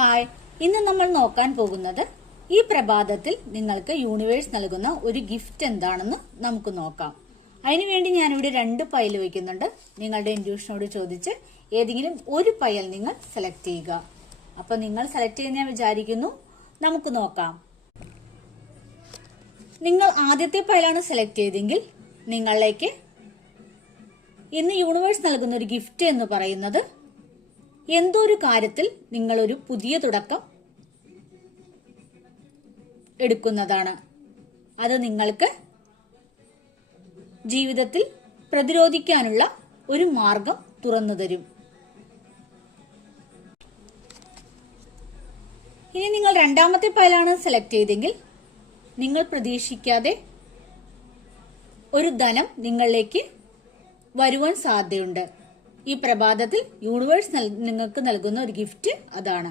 Hi, ഇന്ന് നമ്മൾ നോക്കാൻ പോകുന്നത് ഈ പ്രഭാതത്തിൽ നിങ്ങൾക്ക് യൂണിവേഴ്സ് നൽകുന്ന ഒരു ഗിഫ്റ്റ് എന്താണെന്ന് നമുക്ക് നോക്കാം. അതിനുവേണ്ടി ഞാനിവിടെ 2 പയൽ വയ്ക്കുന്നുണ്ട്. നിങ്ങളുടെ ഇൻറ്റ്യൂഷനോട് ചോദിച്ച് ഏതെങ്കിലും ഒരു പയൽ നിങ്ങൾ സെലക്ട് ചെയ്യുക. അപ്പൊ നിങ്ങൾ സെലക്ട് ചെയ്യുന്ന ഞാൻ വിചാരിക്കുന്നു. നമുക്ക് നോക്കാം. നിങ്ങൾ ആദ്യത്തെ പയലാണ് സെലക്ട് ചെയ്തെങ്കിൽ നിങ്ങളിലേക്ക് ഇന്ന് യൂണിവേഴ്സ് നൽകുന്ന ഒരു ഗിഫ്റ്റ് എന്ന് പറയുന്നത് എന്തോ ഒരു കാര്യത്തിൽ നിങ്ങളൊരു പുതിയ തുടക്കം എടുക്കുന്നതാണ്. അത് നിങ്ങൾക്ക് ജീവിതത്തിൽ പ്രതിരോധിക്കാനുള്ള ഒരു മാർഗം തുറന്നു തരും. ഇനി നിങ്ങൾ രണ്ടാമത്തെ പയലാണ് സെലക്ട് ചെയ്തെങ്കിൽ നിങ്ങൾ പ്രതീക്ഷിക്കാതെ ഒരു ധനം നിങ്ങളിലേക്ക് വരുവാൻ സാധ്യതയുണ്ട്. ഈ പ്രഭാതത്തിൽ യൂണിവേഴ്സ് നിങ്ങൾക്ക് നൽകുന്ന ഒരു ഗിഫ്റ്റ് അതാണ്.